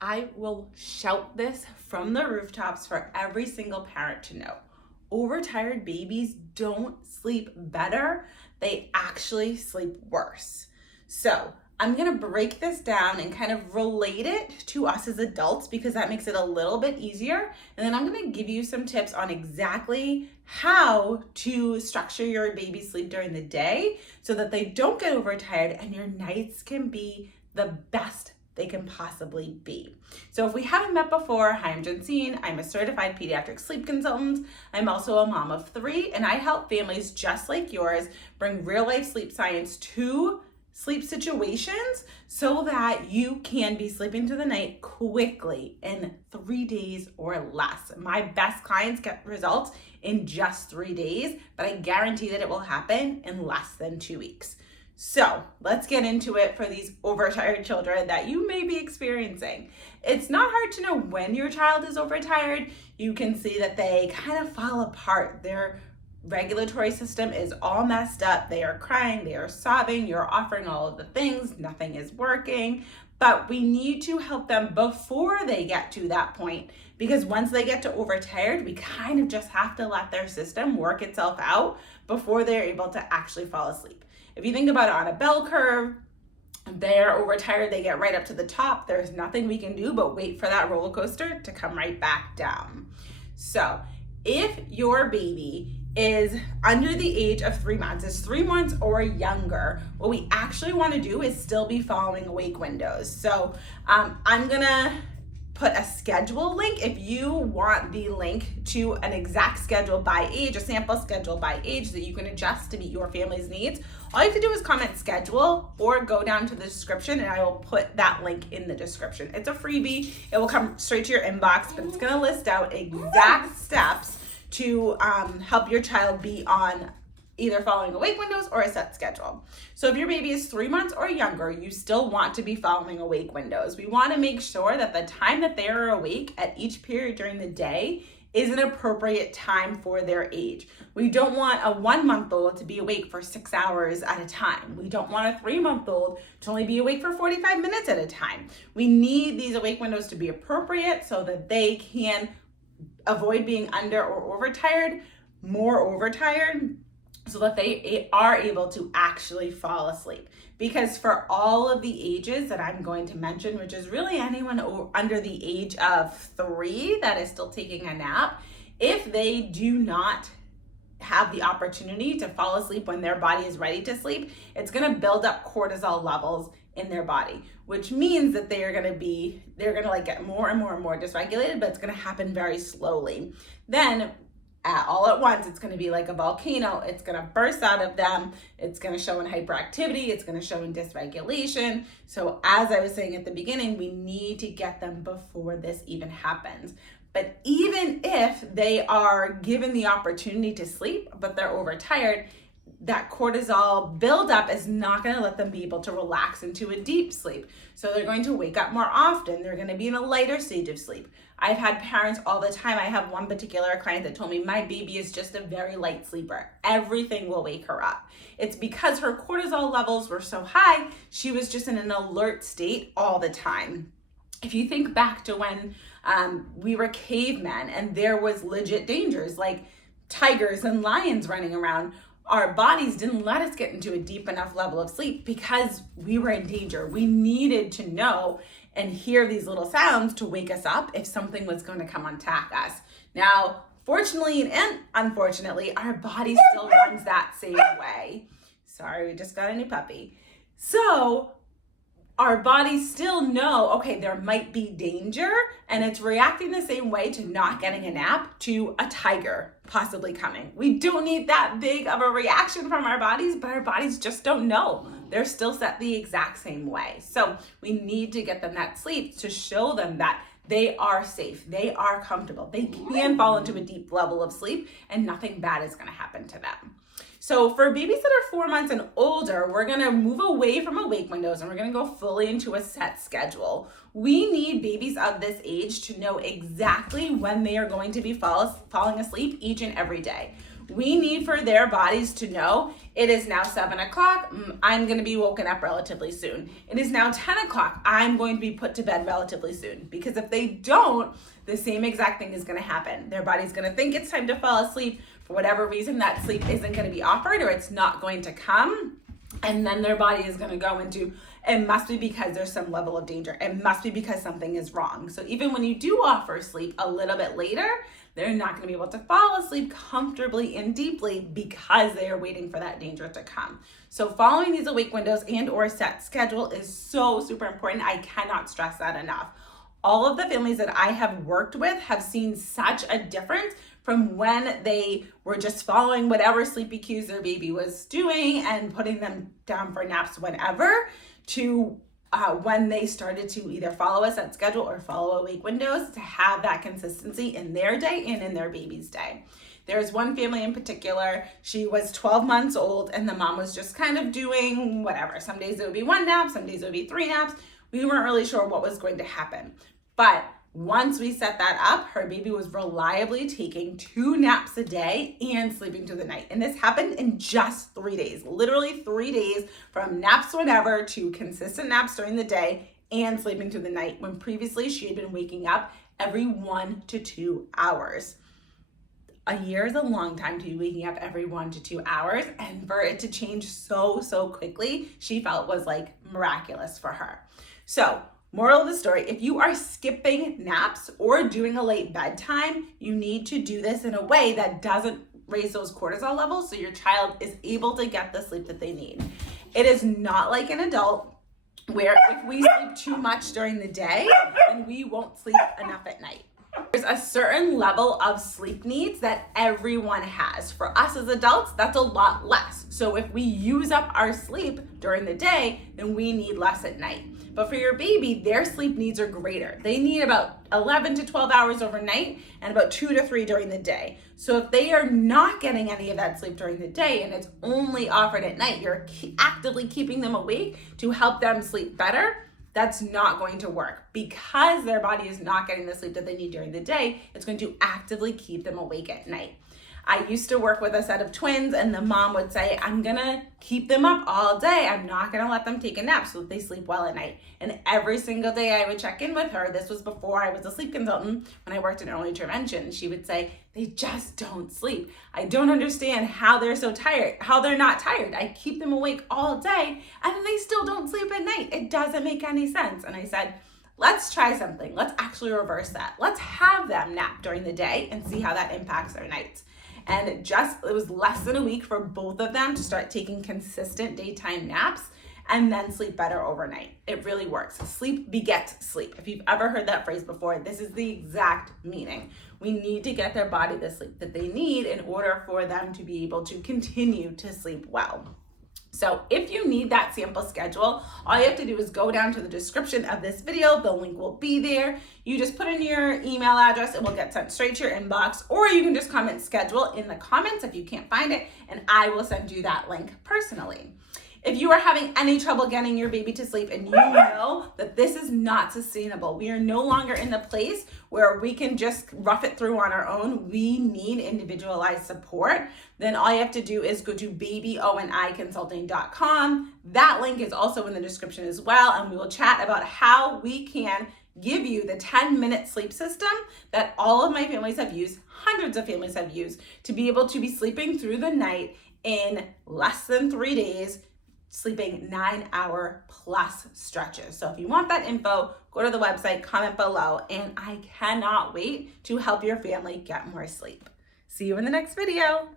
I will shout this from the rooftops for every single parent to know. Overtired babies don't sleep better, they actually sleep worse. So I'm gonna break this down and kind of relate it to us as adults because that makes it a little bit easier. And then I'm gonna give you some tips on exactly how to structure your baby's sleep during the day so that they don't get overtired and your nights can be the best they can possibly be. So if we haven't met before, hi, I'm Jensine. I'm a certified pediatric sleep consultant. I'm also a mom of 3, and I help families just like yours bring real life sleep science to sleep situations so that you can be sleeping through the night quickly in 3 days or less. My best clients get results in just 3 days, but I guarantee that it will happen in less than 2 weeks. So let's get into it for these overtired children that you may be experiencing. It's not hard to know when your child is overtired. You can see that they kind of fall apart. Their regulatory system is all messed up. They are crying, they are sobbing, you're offering all of the things, nothing is working. But we need to help them before they get to that point, because once they get to overtired, we kind of just have to let their system work itself out before they're able to actually fall asleep. If you think about it on a bell curve, they're overtired, they get right up to the top. There's nothing we can do but wait for that roller coaster to come right back down. So if your baby is under the age of 3 months, is 3 months or younger, what we actually want to do is still be following awake windows. So I'm gonna put a schedule link if you want the link to an exact schedule by age, a sample schedule by age that you can adjust to meet your family's needs. All you have to do is comment schedule or go down to the description and I will put that link in the description. It's a freebie. It will come straight to your inbox, but it's gonna list out exact steps to help your child be on either following awake windows or a set schedule. So if your baby is 3 months or younger, you still want to be following awake windows. We want to make sure that the time that they are awake at each period during the day is an appropriate time for their age. We don't want a 1-month-old to be awake for 6 hours at a time. We don't want a 3-month-old to only be awake for 45 minutes at a time. We need these awake windows to be appropriate so that they can avoid being under or overtired, more overtired, so that they are able to actually fall asleep. Because for all of the ages that I'm going to mention, which is really anyone under the age of 3 that is still taking a nap, if they do not have the opportunity to fall asleep when their body is ready to sleep, it's going to build up cortisol levels in their body, which means that they're going to like get more and more and more dysregulated, but it's going to happen very slowly. Then all at once, it's going to be like a volcano. It's going to burst out of them. It's going to show in hyperactivity. It's going to show in dysregulation. So as I was saying at the beginning, we need to get them before this even happens. But even if they are given the opportunity to sleep, but they're overtired, that cortisol buildup is not going to let them be able to relax into a deep sleep. So they're going to wake up more often. They're going to be in a lighter stage of sleep. I've had parents all the time. I have one particular client that told me, my baby is just a very light sleeper. Everything will wake her up. It's because her cortisol levels were so high, she was just in an alert state all the time. If you think back to when we were cavemen and there was legit dangers like tigers and lions running around, our bodies didn't let us get into a deep enough level of sleep because we were in danger. We needed to know and hear these little sounds to wake us up if something was going to come attack us. Now, fortunately and unfortunately, our body still runs that same way. Sorry, we just got a new puppy. So our bodies still know, okay, there might be danger, and it's reacting the same way to not getting a nap to a tiger possibly coming. We don't need that big of a reaction from our bodies, but our bodies just don't know. They're still set the exact same way. So we need to get them that sleep to show them that they are safe, they are comfortable, they can fall into a deep level of sleep and nothing bad is gonna happen to them. So for babies that are 4 months and older, we're gonna move away from awake windows and we're gonna go fully into a set schedule. We need babies of this age to know exactly when they are going to be falling asleep each and every day. We need for their bodies to know it is now 7 o'clock, I'm gonna be woken up relatively soon. It is now 10 o'clock, I'm going to be put to bed relatively soon. Because if they don't, the same exact thing is gonna happen. Their body's gonna think it's time to fall asleep. For whatever reason, that sleep isn't gonna be offered or it's not going to come. And then their body is gonna go into, it must be because there's some level of danger. It must be because something is wrong. So even when you do offer sleep a little bit later, they're not gonna be able to fall asleep comfortably and deeply because they are waiting for that danger to come. So following these awake windows and or set schedule is so super important. I cannot stress that enough. All of the families that I have worked with have seen such a difference from when they were just following whatever sleepy cues their baby was doing and putting them down for naps whenever, to when they started to either follow a set schedule or follow awake windows, to have that consistency in their day and in their baby's day. There's one family in particular, she was 12 months old and the mom was just kind of doing whatever. Some days it would be 1 nap, some days it would be 3 naps. We weren't really sure what was going to happen. But once we set that up, her baby was reliably taking 2 naps a day and sleeping through the night. And this happened in just 3 days, literally 3 days, from naps whenever to consistent naps during the day and sleeping through the night, when previously she had been waking up every 1 to 2 hours. A year is a long time to be waking up every 1 to 2 hours, and for it to change so quickly, she felt was like miraculous for her. So, moral of the story, if you are skipping naps or doing a late bedtime, you need to do this in a way that doesn't raise those cortisol levels so your child is able to get the sleep that they need. It is not like an adult where if we sleep too much during the day, then we won't sleep enough at night. There's a certain level of sleep needs that everyone has. For us as adults, that's a lot less. So if we use up our sleep during the day, then we need less at night. But for your baby, their sleep needs are greater. They need about 11 to 12 hours overnight and about 2 to 3 during the day. So if they are not getting any of that sleep during the day and it's only offered at night, you're actively keeping them awake to help them sleep better, that's not going to work. Because their body is not getting the sleep that they need during the day, it's going to actively keep them awake at night. I used to work with a set of twins and the mom would say, I'm gonna keep them up all day. I'm not gonna let them take a nap so that they sleep well at night. And every single day I would check in with her. This was before I was a sleep consultant when I worked in early intervention. She would say, they just don't sleep. I don't understand how they're so tired, how they're not tired. I keep them awake all day and they still don't sleep at night. It doesn't make any sense. And I said, let's try something. Let's actually reverse that. Let's have them nap during the day and see how that impacts their nights. And it was less than a week for both of them to start taking consistent daytime naps and then sleep better overnight. It really works. Sleep begets sleep. If you've ever heard that phrase before, this is the exact meaning. We need to get their body the sleep that they need in order for them to be able to continue to sleep well. So if you need that sample schedule, all you have to do is go down to the description of this video. The link will be there. You just put in your email address, it will get sent straight to your inbox, or you can just comment schedule in the comments if you can't find it, and I will send you that link personally. If you are having any trouble getting your baby to sleep and you know that this is not sustainable, we are no longer in the place where we can just rough it through on our own, we need individualized support, then all you have to do is go to babyoniconsulting.com. That link is also in the description as well, and we will chat about how we can give you the 10-minute sleep system that all of my families have used, hundreds of families have used, to be able to be sleeping through the night in less than 3 days, sleeping 9-hour plus stretches. So if you want that info, go to the website, comment below, and I cannot wait to help your family get more sleep. See you in the next video.